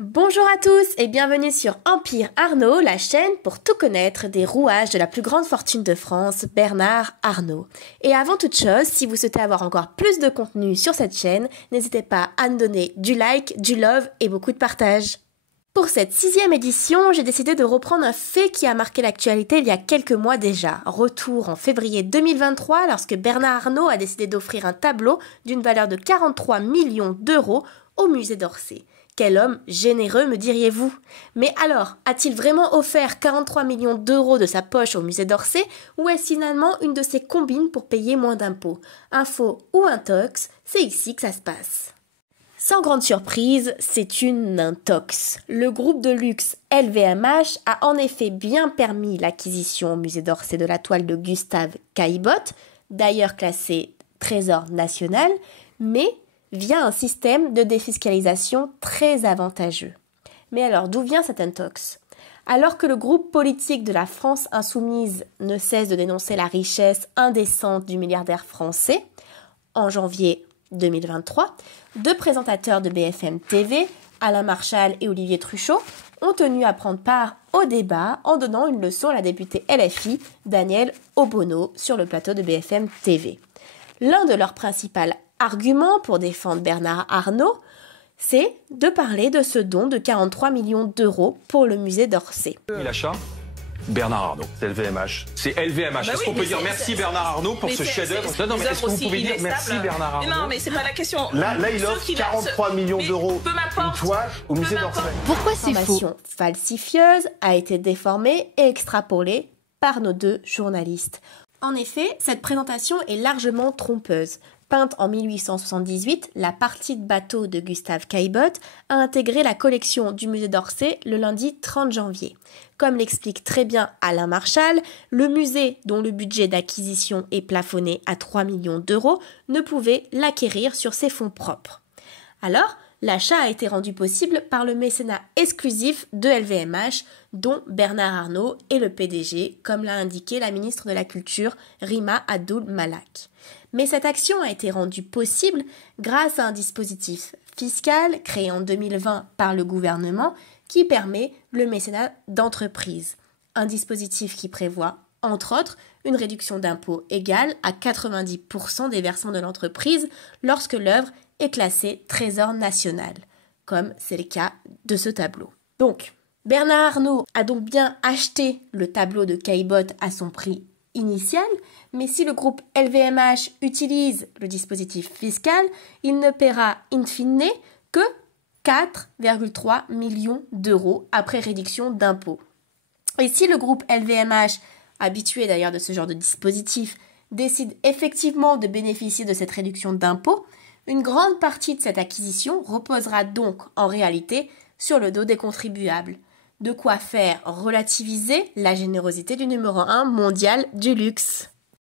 Bonjour à tous et bienvenue sur Empire Arnault, la chaîne pour tout connaître des rouages de la plus grande fortune de France, Bernard Arnault. Et avant toute chose, si vous souhaitez avoir encore plus de contenu sur cette chaîne, n'hésitez pas à me donner du like, du love et beaucoup de partage. Pour cette 6e édition, j'ai décidé de reprendre un fait qui a marqué l'actualité il y a quelques mois déjà. Retour en février 2023 lorsque Bernard Arnault a décidé d'offrir un tableau d'une valeur de 43 millions d'euros au musée d'Orsay. Quel homme généreux, me diriez-vous? Mais alors, a-t-il vraiment offert 43 millions d'euros de sa poche au musée d'Orsay ou est-ce finalement une de ses combines pour payer moins d'impôts? Info ou intox, c'est ici que ça se passe. Sans grande surprise, c'est une intox. Le groupe de luxe LVMH a en effet bien permis l'acquisition au musée d'Orsay de la toile de Gustave Caillebotte, d'ailleurs classée Trésor national, mais via un système de défiscalisation très avantageux. Mais alors, d'où vient cette intox? Alors que le groupe politique de la France insoumise ne cesse de dénoncer la richesse indécente du milliardaire français, en janvier 2023, deux présentateurs de BFM TV, Alain Marchal et Olivier Truchot, ont tenu à prendre part au débat en donnant une leçon à la députée LFI, Danielle Obono, sur le plateau de BFM TV. L'un de leurs principaux arguments pour défendre Bernard Arnault, c'est de parler de ce don de 43 millions d'euros pour le musée d'Orsay. L'achat Bernard Arnault, c'est LVMH. C'est LVMH. Est-ce qu'on peut dire merci Bernard Arnault pour ce chef-d'œuvre? Non, mais est-ce que vous pouvez dire merci Bernard Arnault? Non, mais c'est pas la question. Là, il offre 43 millions d'euros une toile au musée d'Orsay. Pourquoi c'est faux? L'information falsifieuse a été déformée et extrapolée par nos deux journalistes. En effet, cette présentation est largement trompeuse. Peinte en 1878, la partie de bateau de Gustave Caillebotte a intégré la collection du musée d'Orsay le lundi 30 janvier. Comme l'explique très bien Alain Marchal, le musée, dont le budget d'acquisition est plafonné à 3 millions d'euros, ne pouvait l'acquérir sur ses fonds propres. Alors, l'achat a été rendu possible par le mécénat exclusif de LVMH, dont Bernard Arnault est le PDG, comme l'a indiqué la ministre de la Culture, Rima Abdul Malak. Mais cette action a été rendue possible grâce à un dispositif fiscal créé en 2020 par le gouvernement qui permet le mécénat d'entreprise. Un dispositif qui prévoit, entre autres, une réduction d'impôt égale à 90% des versements de l'entreprise lorsque l'œuvre est classée Trésor national, comme c'est le cas de ce tableau. Donc, Bernard Arnault a donc bien acheté le tableau de Caillebotte à son prix initial, mais si le groupe LVMH utilise le dispositif fiscal, il ne paiera in fine que 4,3 millions d'euros après réduction d'impôts. Et si le groupe LVMH, habitué d'ailleurs de ce genre de dispositif, décide effectivement de bénéficier de cette réduction d'impôts, une grande partie de cette acquisition reposera donc en réalité sur le dos des contribuables. De quoi faire relativiser la générosité du numéro 1 mondial du luxe.